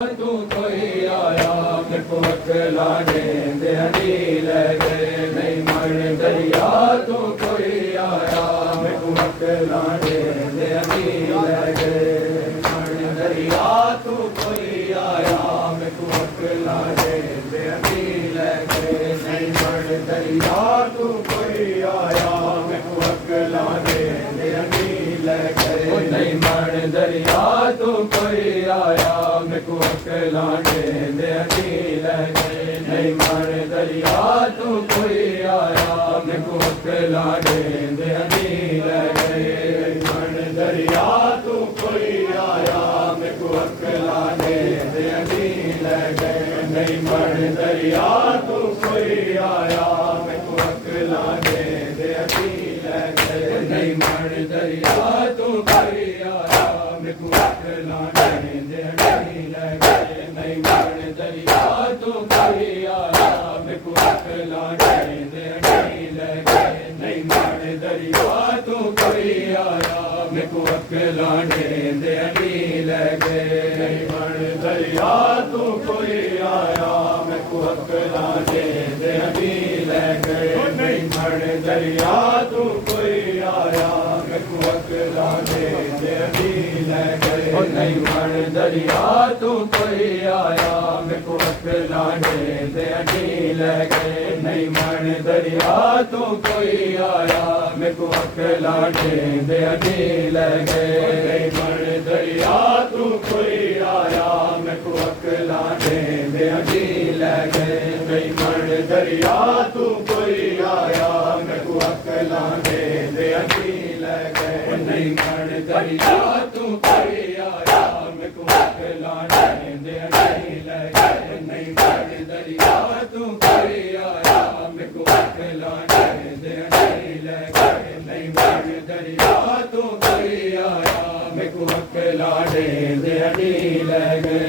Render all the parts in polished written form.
तू कोई आया मेरे को अकलाने दे हनी लगे नहीं मर दरिया तू कोई आया मेरे को अकलाने दे हनी लगे मर दरिया तू कोई आया मेरे को अकलाने दे हनी लगे नहीं मर दरिया तू कोई आया मेरे को अकलाने दे हनी लगे नहीं मर दरिया तू कोई आया मेरे को अकलाने दे हनी लगे नहीं मर दरिया तू कोई आया मेरे को अकलाने दे हनी लगे मर दरिया तू कोई आया मेरे को अकलाने दे हनी लगे नहीं मर दरिया तू कोई आया मेरे को अकलाने दे हनी लगे नहीं मर दरिया तू कोई आया मेरे को अकलाने दे हनी लगे नहीं मर दरिया तू कोई आया मेरे को अकलाने दे हनी लगे नहीं मर दरिया तू कोई आया मेरे को अकलाने दे हनी लगे नहीं मर दरिया तू कोई आया मेरे को अकलाने दे हनी लगे नहीं मर दरिया तू कोई आया मेरे को अकलाने दे हनी लगे नहीं मर दरिया तू कोई आया मेरे को अकलाने दे हनी लगे नहीं मर दरिया तू कोई आया मेरे को अकलाने दे हनी लगे नहीं मर दरिया तू कोई आया मेरे को अकलाने दे हनी लगे नहीं मर दरिया तू कोई आया मेरे को अकलाने दे हनी लगे नहीं मर दरिया तू कोई आया मेरे को अकलाने दे हनी लगे नहीं मर दरिया तू कोई आया मेरे को अकलाने दे हनी लगे नहीं मर दरिया तू कोई आया मेरे को अकलाने दे हनी लगे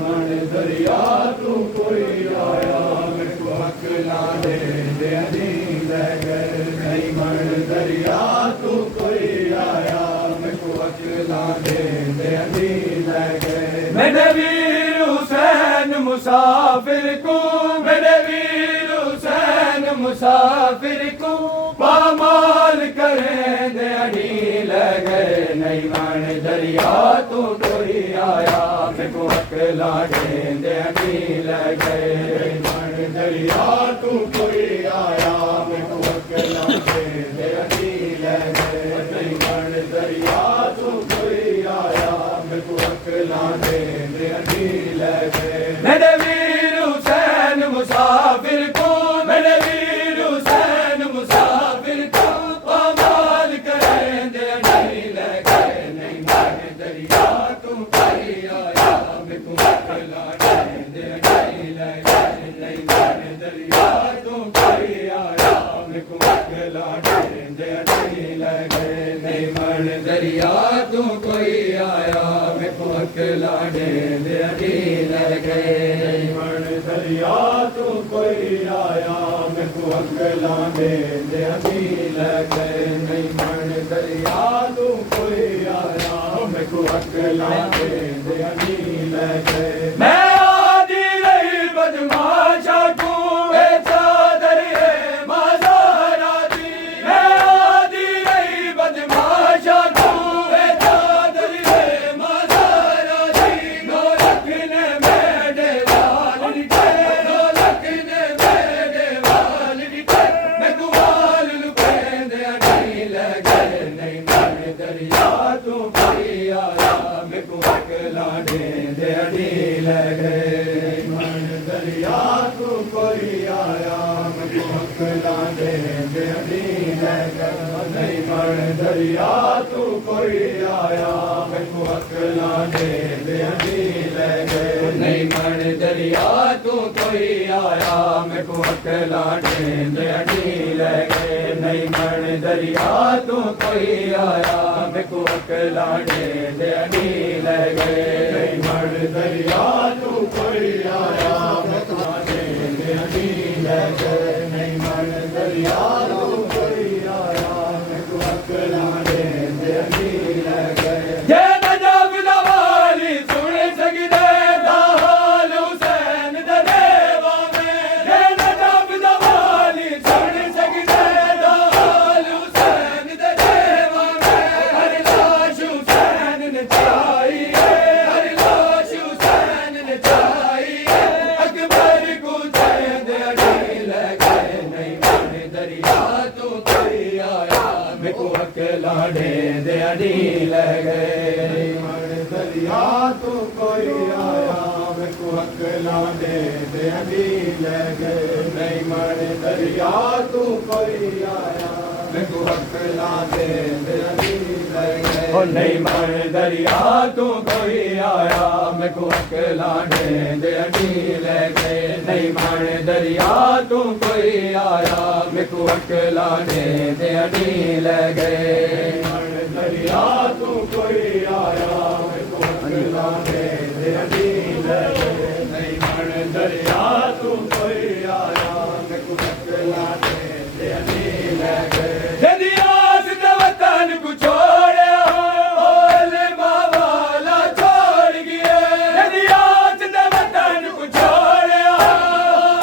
मर दरिया तू कोई आया मेरे को अकलाने दे हनी लगे नहीं मर दरिया तू कोई आया मेरे को अकलाने दे हनी लगे मेरे वीर हुसैन मुसाफिर को मेरे वीर हुसैन मुसाफिर को पामाल करें दे हनी लगे नहीं मर दरिया तू कोई आया मेरे को अकलाने दे हनी लगे मर दरिया तू कोई आया मेरे को अकलाने दे हनी लगे नहीं मर दरिया तू कोई आया मेरे को अकलाने दे हनी लगे मेरे वीर हुसैन मुसाफिर को मेरे वीर हुसैन मुसाफिर को पामाल करें दे हनी लगे नहीं मर दरिया तू कोई आया मेरे को अकलाने दे हनी लगे नहीं मर दरिया तू कोई आया मेरे को अकलाने दे हनी लगे नहीं मर दरिया तू कोई आया मेरे को अकलाने दे हनी लगे नहीं मर दरिया तू कोई आया मेरे को अकलाने दे हनी लगे नहीं मर दरिया तू कोई आया मेरे को अकलाने दे हनी लगे मैं आदि रही बदमाशा को चादर है माज़ारा दी मैं आदि रही बदमाशा को चादर है माज़ारा दी ढोलक ने मेरे वाल निके ढोलक ने मेरे वाल निके मैं कुमाल लुके दे हनी लगे नहीं मर दरिया तू कोई आया मेरे को अकलाने दे हनी लगे मर दरिया तू कोई आया मेरे को अकलाने दे हनी लगे नहीं मर दरिया तू कोई आया मेरे को अकलाने दे हनी लगे नहीं मर दरिया तू कोई आया मेरे को अकलाने दे हनी लगे नहीं मर दरिया तू कोई आया मेरे को अकलाने दे हनी लगे नहीं मर दरिया तू कोई आया मेरे को अकलाने दे हनी लगे नहीं मर दरिया तू कोई आया मेरे को अकलाने दे हनी लगे ये नजब नवाली सुन सकदे दा लाने दे हनी ले गए नहीं मन दरिया तू कोई आया मैनू हक लाने दे हनी ले गए ओ नहीं मन दरिया तू कोई आया मैनू हक लाने दे हनी ले गए नहीं मन दरिया तू कोई आया मैनू हक लाने दे हनी ले गए दरिया तू कोई आया मैनू हक लाने दे हनी ले गए नहीं मन दरिया तू कोई आया मैनू हक लाने दे हनी ले गए दरिया से वतन को छोड़या ओले मावाला छोड़ गया दरिया से वतन को छोड़या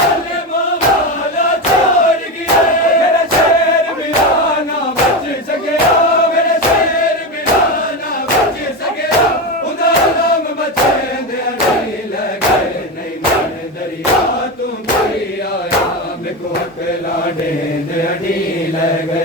ओले मावाला छोड़ गया मेरा शेर मेरा ना बच सकेगा मेरा शेर मेरा ना बच सकेगा उधर नाम बचे दे नहीं लगे नहीं मन दरिया तू कोई आया मेरे को हक लाने दे नहीं लगे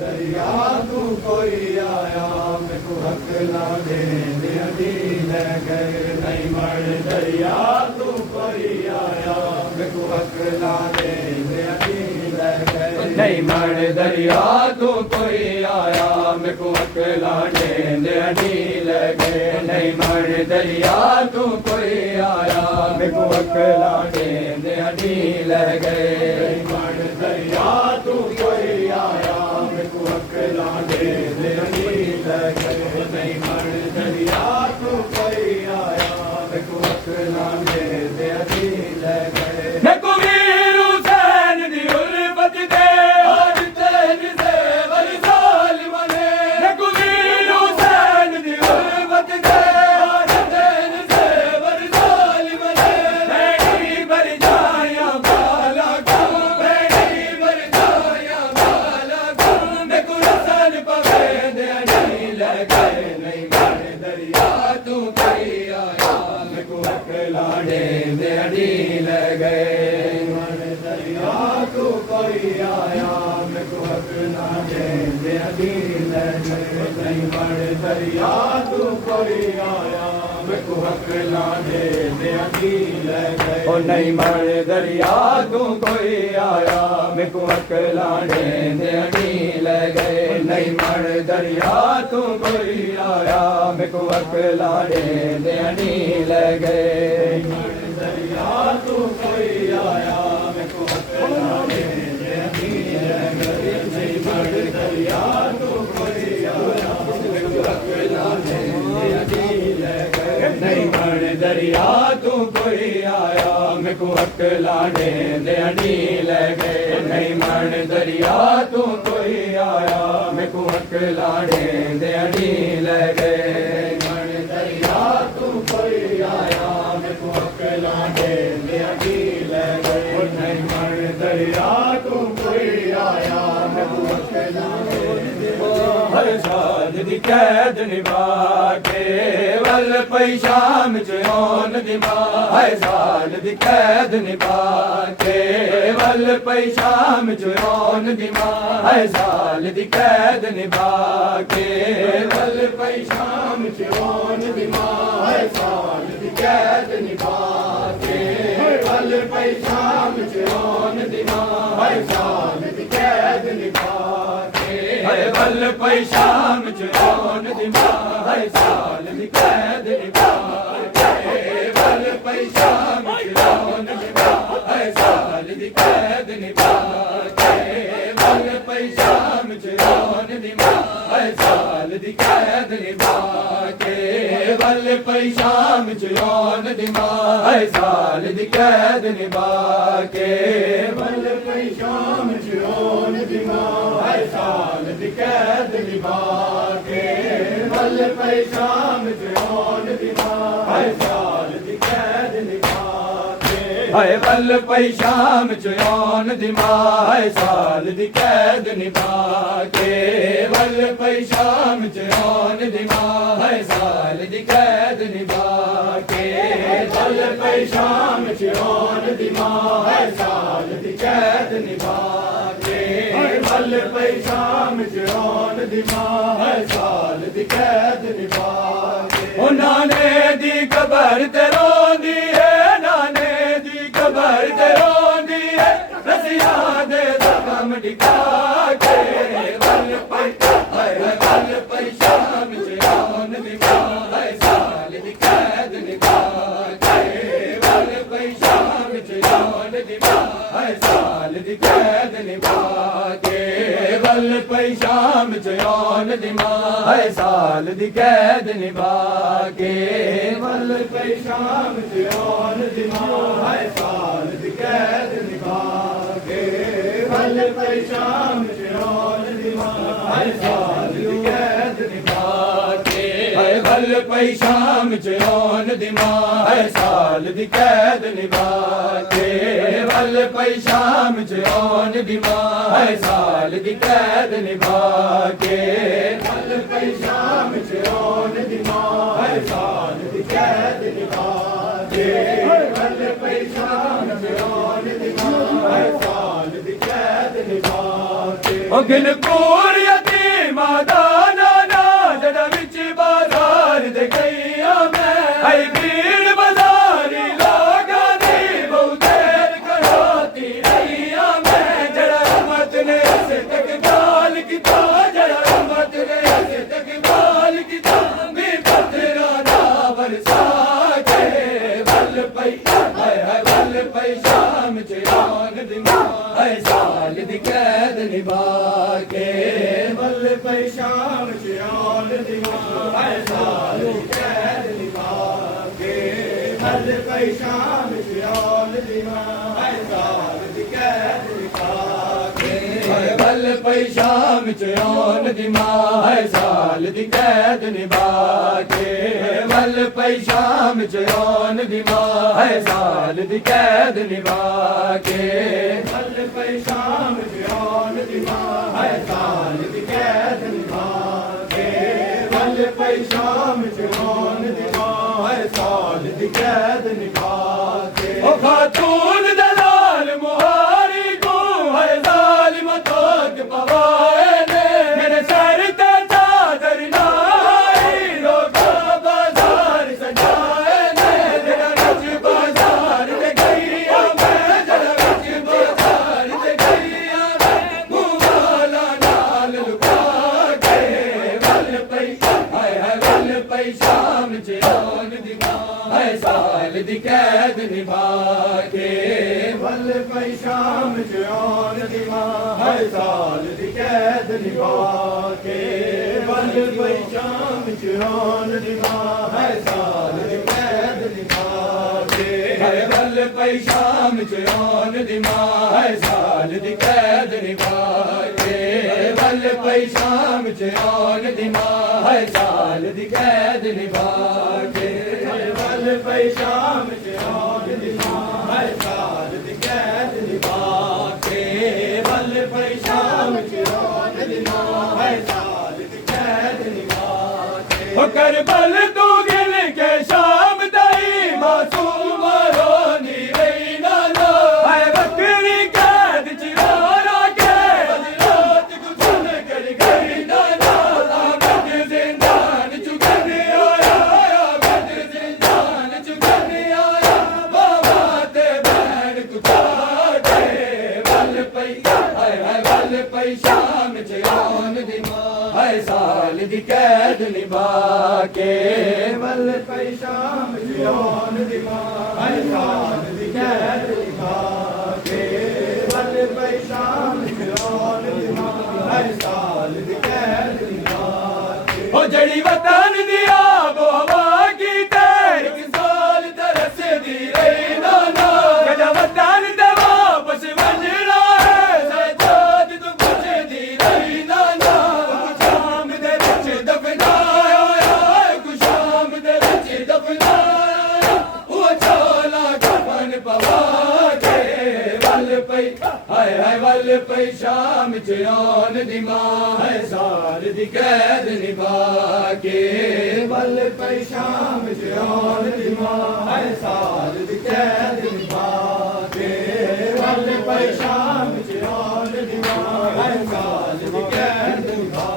दरिया तू कोई आया मेरे को हक लाने दे नहीं लगे नहीं मन दरिया तू कोई आया मेरे को हक लाने दे नहीं लगे नहीं मन दरिया तू कोई आया मेरे को हक लाने दे नहीं लगे नहीं मन दरिया तू कोई आया मेरे को हक लाने दे नहीं लगे नहीं मन दरिया तू कोई आया मेरे को हक लाने दे नहीं लगे नहीं मन दरिया तू कोई आया मेरे को हक लाने दे नहीं लगे मैं को वीर हुसैन दी उल्फत दे आज तेरी सेवल जालिम ने मैं को वीर हुसैन दी उल्फत दे आज तेरी सेवल जालिम ने मेरी बर जाया बाला को मेरी बर जाया बाला को मैं को रसन पवे दे नहीं लगे नहीं मन दरिया तू कोई आया मैं को हक लाने दे नहीं लगे मन दरिया तू कोई आया मैं को हक लाने दे नहीं लगे नहीं मन दरिया तू कोई आया मैं को हक लाने दे नहीं लगे ओ नहीं मन दरिया तू कोई आया मैं को हक लाने दे नहीं लगे नहीं मन दरिया तू कोई आया मैं को हक लाने दे नहीं लगे मन दरिया तू कोई आया मैं को हक लाने दे नहीं लगे नहीं मन दरिया तू कोई आया मैं को हक लाने दे नहीं लगे नहीं मन दरिया तू कोई आया मैं को हक लाने दे नहीं लगे नहीं मन दरिया तू कोई आया मैं को हक लाने दे नहीं लगे मन दरिया तू कोई आया मैं को हक लाने दे नहीं लगे नहीं मन दरिया तू कोई आया मैं को हक लाने हर साल दी कैद निभा के वल पई शाम च ओन दिमा हर साल दी कैद निभा के वल पई शाम च ओन दिमा हर साल दी कैद निभा के वल पई शाम च ओन दिमा हर साल दी कैद निभा के वल पई शाम च ओन दिमा हर साल दी कैद निभा हर वल पई शाम च ओन दिमा हर साल दी कैद निभा वल पई शाम च ओन दिमा हर साल दी कैद निभा वल पई शाम च ओन दिमा हर साल दी कैद निभा वल पई शाम च ओन दिमा हर साल दी कैद निभा वल पई शाम च ओन दिमा हर साल दी कैद निभा वल पई शाम च ओन दिमा हर साल दी कैद निभा हाय वल पई शाम च ओन दिमा हर साल दी कैद निभा वल पई शाम च ओन दिमा हर साल दी कैद निभा वल पई शाम च ओन दिमा हर साल दी कैद निभा वल पई शाम च ओन दिमा हर साल दी कैद निभा उन्होंने दी कबर ते रोंदी है है साल दी कैद निभा के वल पई शाम जियोन दी मां है साल दी कैद निभा के वल पई शाम जियोन दी मां है साल दी कैद निभा के वल पई शाम जियोन दी मां है साल दी कैद निभा के वल पई शाम जियोन दी मां है साल दी कैद निभा के वल पई शाम जियोन दी मां है साल दी कैद निभा के वल पई शाम जियोन दी मां है साल दी कैद निभा के ओ गिलपुर यतीमा दा नाना जड़ा विच बाजार दे गईया मैं आई भीड़ बाजारी लोगा दी बहुत देर कराती रहिया मैं जड़ा रहमत ने से तक गाल किता जड़ा रहमत ने से तक गाल किता मी पत्थरा दा बरसा के वल पई हाय वल पई शाम जियोन दी मां है साल दी कैद निभा के वल पई शाम जियोन दी मां है साल दी कैद निभा के वल पई शाम जियोन दी मां है साल दी कैद निभा के वल पई शाम जियोन दी मां है साल दी कैद निभा के वल पई शाम जियोन दी मां है साल दी कैद निभा के वल पई शाम जियोन दी मां है साल दी कैद निभा के वल पई शाम जियोन दी मां है साल दी कैद निभा के ओ खातून दलाल मुहारी को है जालिम तोक पवाए ने मेरे सर ते चादर नाई रोका बाजार सजाए ने जरा रज बाजार दे गईया मैं जरा रज बाजार दे गईया मैं मुवाला नाल लुका के वल पई हाय हाय वल पई शाम जियोन दी मां है साल दी कैद निभा के वल पई शाम जियोन दी मां है साल दी कैद निभा के वल पई शाम जियोन दी मां है साल दी कैद निभा के वल पई शाम जियोन दी मां है साल दी कैद निभा के वल पई शाम जियोन दी मां है साल दी कैद निभा के वल पई शाम जियोन दी मां है साल दी कैद निभा के वल पई शाम जियोन दी मां है साल दी कैद निभा के ओ करबल तू गिल के शाम दई मासूम रोनी रही नाना है बकरी कैद चिरारा के रात गुजर कर गई नाना आमद जिंदान चुगन आया आमद जिंदान चुगन आया बाबा ते बैन कुचा के वल पई हाय हाय वल पई शाम जियोन दी मां है साल दी कैद निभा के वल पई शाम जियोन दी मां है साल दी कैद निभा के वल पई शाम जियोन दी मां है साल दी कैद निभा के ओ जड़ी वतन दी आबो हवा की तेर एक साल तरस दी रही नाना जड़ा वतन दे वापस वंजड़ा है सजाद तू कुछ दी रही नाना शाम दे विच दफनाया शाम दे विच दफनाया ओ चोला कफन पवा के वल पई हाय हाय वल पई शाम जियोन दी मां है साल दी कैद निभा के वल पई शाम जियोन दी मां है साल दी कैद निभा के वल पई शाम जियोन दी मां है साल दी कैद निभा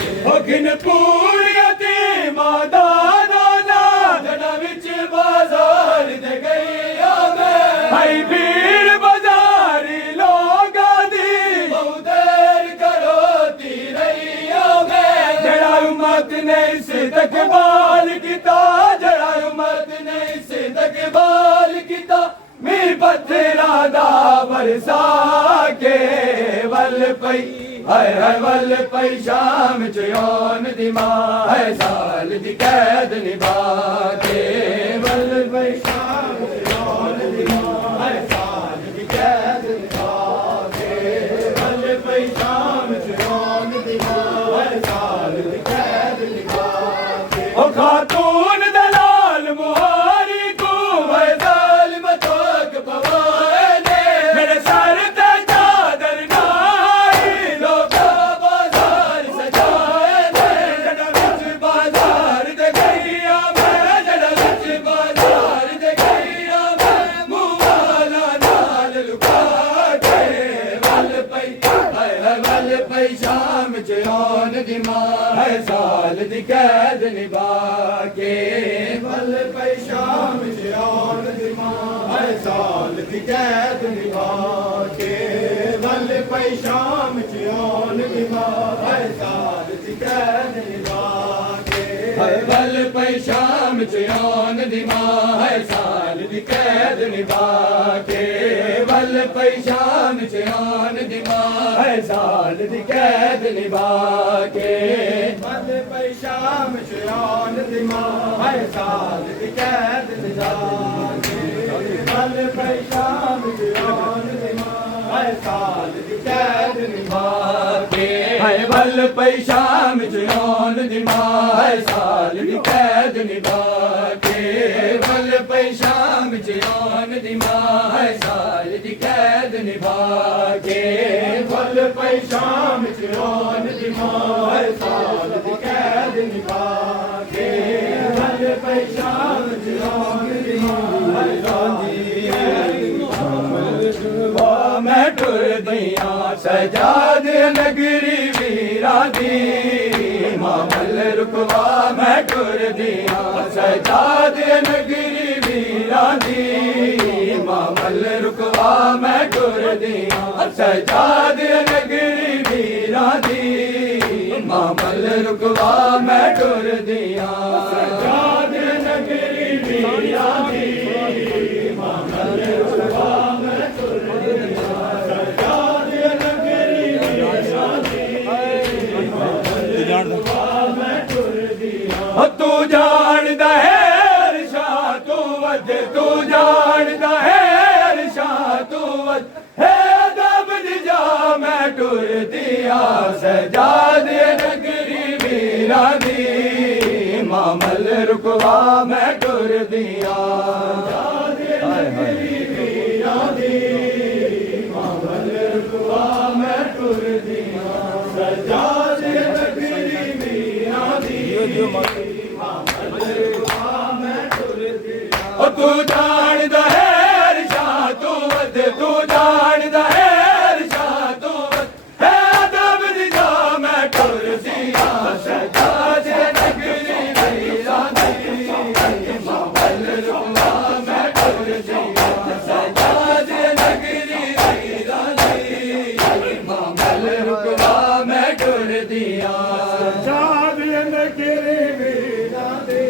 के ओ गिनपुर यतीमा दा नाना जड़ा विच बाजार दे गईया मैं आई भीड़ बाजारी लोगा दी बहुत देर करोती रहिया मैं जड़ा उम्मत ने इसे तकबाल किता जड़ा उम्मत ने इसे तकबाल किता मी पत्थरा दा बरसा के वल पई हाय हाय वल पई शाम चयोन दी मां है साल दी कैद निभा के वल पई शाम चयोन दी मां है साल दी कैद निभा के वल पई शाम चयोन दी मां है साल दी कैद निभा के ओ खातून दलाल मुहारी को है जालिम तोक पवाए ने मेरे सर ते चादर नाई लोका बाजार सजाए ने जड़ा विच बाजार ते गईया मैं जड़ा विच बाजार ते गईया मैं मुवाला नाल लुका के वल पई हाय हाय वल पई शाम चयोन दी मां है साल दी कैद निभा के वल पई शाम चयोन दी मां है साल दी कैद निभा के वल पई शाम चयोन दी मां है साल दी कैद निभा के वल पई शाम चयोन दी मां है साल दी कैद निभा के वल पई शाम चयोन दी मां है साल दी कैद निभा के वल पई शाम चयोन दी मां है साल दी कैद निभा के वल पई शाम चयोन दी मां है साल दी कैद निभा के हाय वल पई शाम चयोन दी मां है साल दी कैद निभा के वल पई शाम चयोन दी मां है साल दी कैद निभा के वल पई शाम चयोन दी मां है साल दी कैद निभा के वल पई शाम चयोन दी मां है साल दी मैं टुर दिया सजाद नगरी वीरा दी मामल रुकवा मैं टुर दिया सजाद नगरी वीरा दी मामल रुकवा मैं टुर दिया सजाद नगरी वीरा दी मामल रुकवा मैं टुर दिया सजाद नगरी वीरा दी मामल रुकवा मैं टुर दिया सजाद नगरी वीरा दी मामल रुकवा मैं टुर दिया तू जानदा है अरशा तू वज तू जानदा है अरशा तू वज है दब जा मैं टुर दिया सजाद नगरी वीरा दी मामल रुकवा मैं टुर दिया सजाद नगरी वीरा दी मामल रुकवा मैं टुर दिया सजाद नगरी वीरा दी मामल रुकवा मैं टुर दिया ओ तू जानदा है अरशा तू वद तू जानदा है अरशा तू वद है दब जा मैं टुर दिया सजाद नगरी वीरा दी मामल रुकवा मैं टुर दिया सजाद नगरी वीरा दी मामल रुकवा मैं टुर दिया सजाद नगरी वीरा दी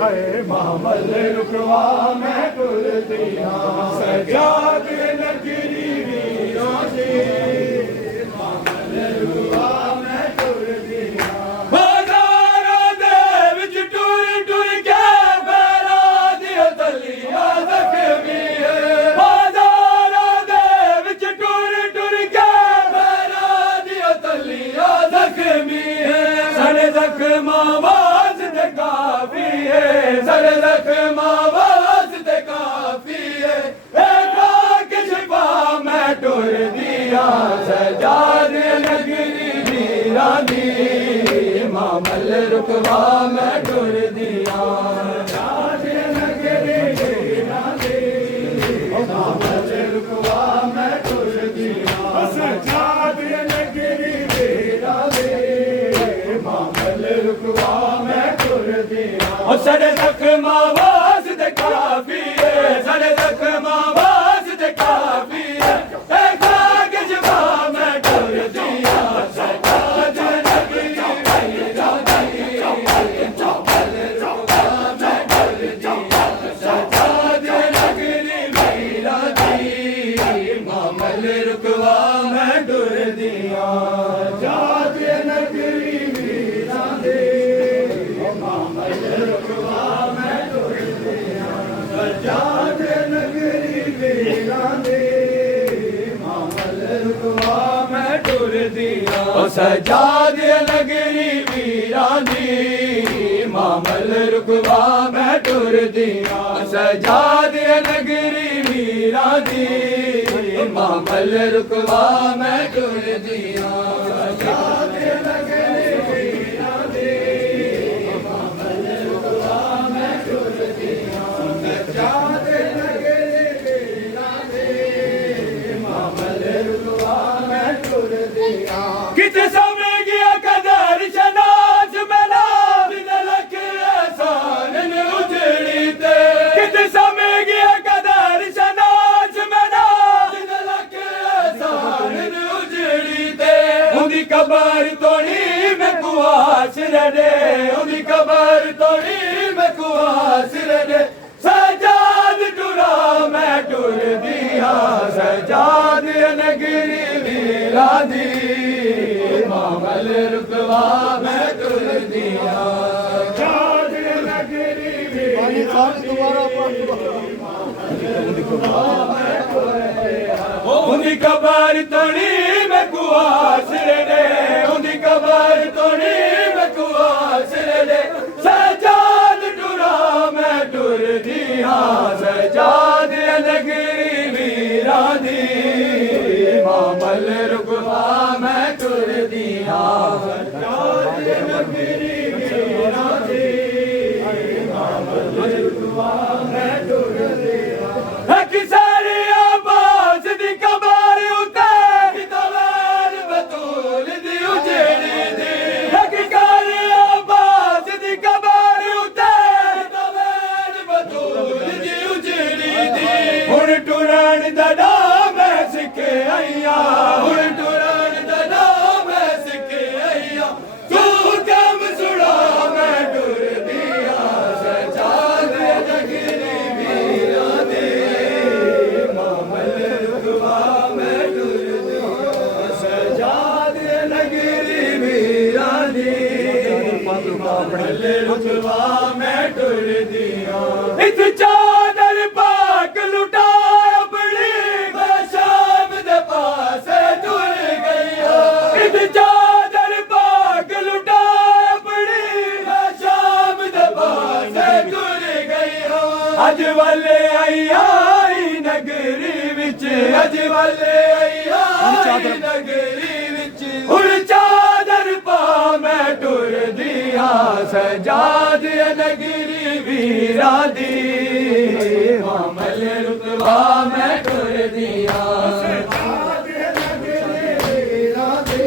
हाय मामल रुकवा मैं टुर दिया सजाद नगरी वीरा दी मामल रुकवा मैं टुर दिया बाजारों दे विच टुर टुर के बैरा दियो तलिया जख्मी है बाजारों दे विच टुर टुर के बैरा दियो तलिया जख्मी है सरे जख्मा वास्ते काफी है सरे जख्मा वास्ते काफी है देखा कि शिफा मैं टुर दिया सजाद नगरी वीरा दी मामल रुकवा मैं टुर दिया सजाद नगरी वीरा दी मामल रुकवा मैं टुर दिया सजाद नगरी वीरा दी मामल रुकवा मैं टुर दिया सरे जख्मा वास्ते काफी है सरे जख्मा वास्ते काफी है देखा कि शिफा मैं टुर दिया सजाद नगरी वीरा दी मामल रुकवा मैं टुर दिया सजाद नगरी वीरा दी मामल रुकवा मैं टुर दिया सजाद नगरी वीरां दी मामल रुकवा मैं टुर दिया सजाद नगरी वीरां दी मामल रुकवा मैं टुर दिया सजाद नगरी वीरां दी मामल रुकवा मैं टुर दिया सजाद नगरी वीरां दी मामल रुकवा मैं टुर दिया कित समय गया कदर शनाज मेरा दिलक एहसान ने उजड़ी ते कित समय गया कदर शनाज मेरा दिलक एहसान ने उजड़ी ते उदी कबर तोड़ी मैं कुआस रडे उदी कबर तोड़ी मैं कुआस रडे सजाद टुरा मैं टुर दिया सजाद नगरी वीरा दी मामल रुकवा मैं टुर दिया सजाद नगरी वीरा दी उंदी कबर तोड़ी मैं कुआस रे उंदी कबर तोड़ी मैं कुआस रे सजाद टुरा मैं टुर दिया सजाद नगरी वीरा दी मामल रुकवा मैं टुर दिया सजाद नगरी वीरा दी मामल रुकवा मैं टुर दिया किसारी आवाज दी कबर उते तवार बतूल दी उजड़ी दी किसारी आवाज दी कबर उते तवार बतूल दी उजड़ी दी हुण टुरन दा मैं सिखे आईया हुण टुरन दा मैं सिखे आईया तू कम सुड़ा मैं टुर दिया सजाद नगरी वीरा दी मामल रुकवा मैं टुर दिया सजाद नगरी वीरा दी मामल रुकवा मैं टुर दिया इस चादर पाक लुटा अपनी मैं शाम दे पास टुर गया इस चादर पाक लुटा अपनी मैं शाम दे पास टुर गया अज वाले आई नगरी विच अज वाले आई नगरी विच हुण चादर पा मैं टुर दिया सजाद नगरी वीरा दी मामल रुकवा मैं टुर दिया सजाद नगरी वीरा दी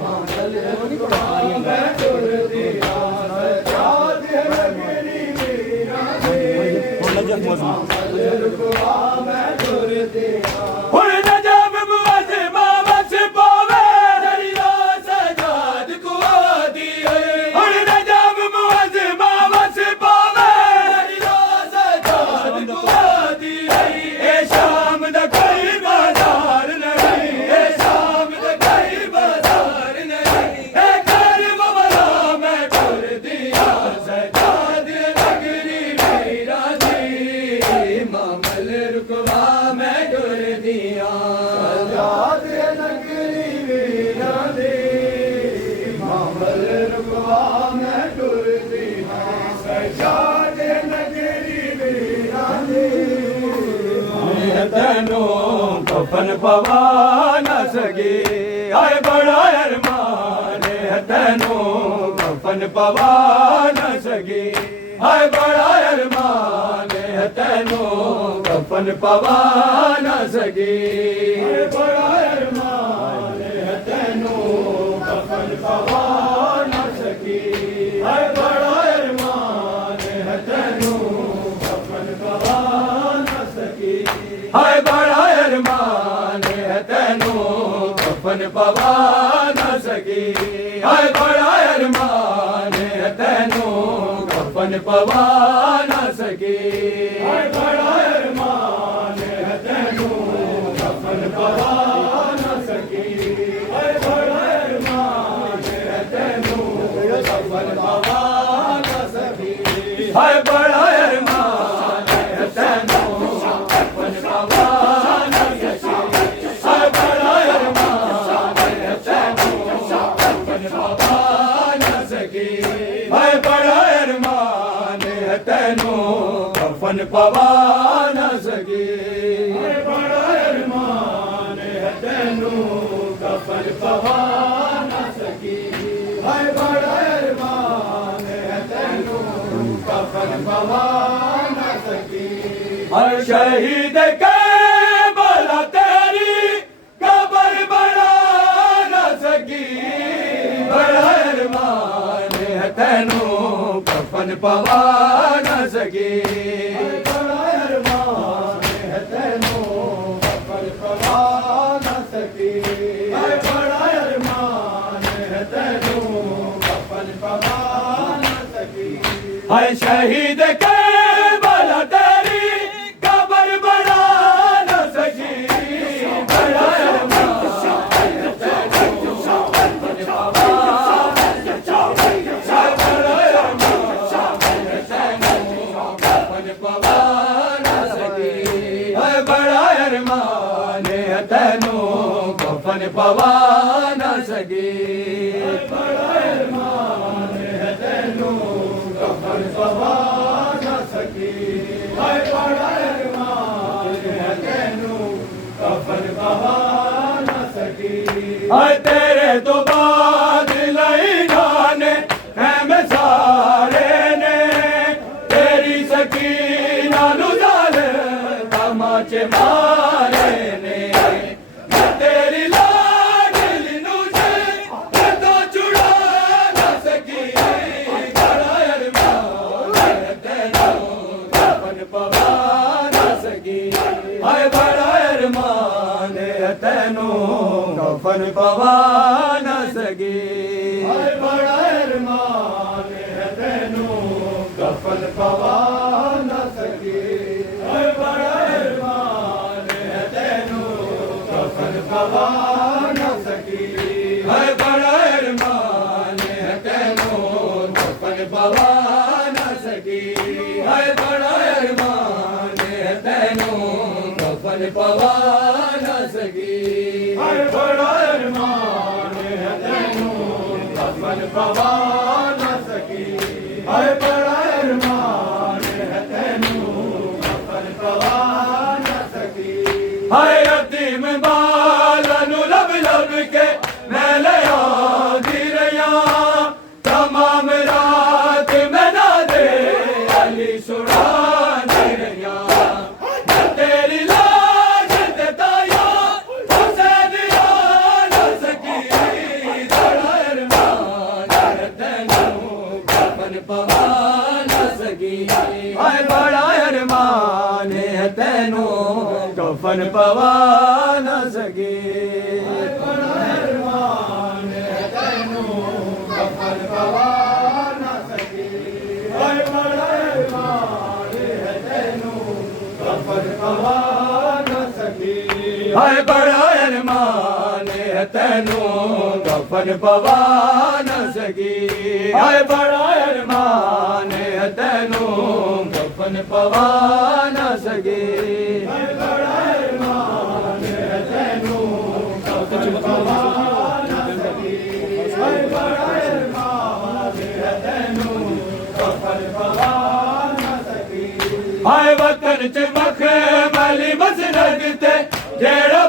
मामल रुकवा मैं टुर दिया सजाद नगरी वीरा दी मामल रुकवा मैं टुर दिया हुण नजब मुअज़्ज़मा बस पावे दरिया सजाद कुआ दी हुण नजब मुअज़्ज़मा बस पावे दरिया सजाद कुआ दी ए शाम दा कोई बाजार नहीं ए शाम दा कोई बाजार नहीं ए घर बबला मैं टुर दिया सजाद नगरी वीरा दी मामल रुकवा मैं टुर दिया सजाद नगरी वीरा दी मामल रुकवा मैं टुर दिया सजाद नगरी वीरा दी तैनू कफन पवा न सके आए बड़ा अरमान तैनू कफन पवा न सके आए बड़ा अरमान तैनू कफन पवा न सके बड़ा अरमान तैनू कफन पवा न सके आए बड़ा अरमान तैनू कफन पवा न सके हाय बड़ा अरमान तैनू कफन पवा न सके हाय बड़ा अरमान तैनू कफन पवा न सके हाय बड़ा अरमान तैनू कफन पवा न सके हाय बड़ा अरमान तैनू कफन पवा न सके हाय बड़ा अरमान तैनू कफन पवा न सके हाय बड़ा अरमान तैनू पवा न सकी बड़ा अरमान है तैनू कफन पवा न सकी बड़ा अरमान है तैनू कफन पवा न सकी हर शहीद के बला तेरी कबर बना न सकी बड़ा अरमान है तैनू कफन पवा न सकी बड़ा अरमान है तैनू कफन पवा न सकी बड़ा अरमान है तैनू कफन पवा न सकी हाय शहीद के बला तेरी कबर बना न सकी बड़ा अरमान है तैनू कफन पवा बड़ा अरमान है तैनू कफन पवा न सकी बड़ा अरमान है तैनू कफन पवा न सकी बड़ा अरमान है तैनू कफन पवा न सकी तेरे तो बाद लईना ने है सारे ने तेरी सकीना नुजाल तमाचे मारे ने तेरी लाडली नुझे तो छुड़ा न सकी बड़ा अरमान है तैनू कफन पवा न सकी हाय बड़ा अरमान है तैनू कफन पवा न सकी हाय बड़ा अरमान है तैनू कफन पवा न सकी हाय बड़ा अरमान है तैनू कफन पवा न सकी हाय बड़ा अरमान है तैनू कफन पवा न सकी हाय बड़ा अरमान है तैनू कफन पवा न सकी हाय बड़ा अरमान है तैनू कफन पवा न सकी हाय बड़ा अरमान है तैनू कफन पवा न सकी हाय यतीम बालनु लब लब के मैं लिया गिरया तमाम रात में ना दे अली सुना गिरया तेरी लाज देताया हुसैन आ न सकी बड़ा अरमान है तैनू कफन पवा न सकी हाय बड़ा अरमान है तैनू कफन पवा न सकी बड़ा अरमान है तैनू कफन पवा न सकी हाय बड़ा अरमान है तैनू कफन पवा न सकी हाय बड़ा अरमान है तैनू कफन पवा न सकी हाय बड़ा अरमान है तैनू कफन पवा न सकी हाय बड़ा अरमान है तैनू कफन पवा न सकी हाय बड़ा अरमान है तैनू कफन पवा न सकी हाय वतन च मखमली मसनद ते जेड़ा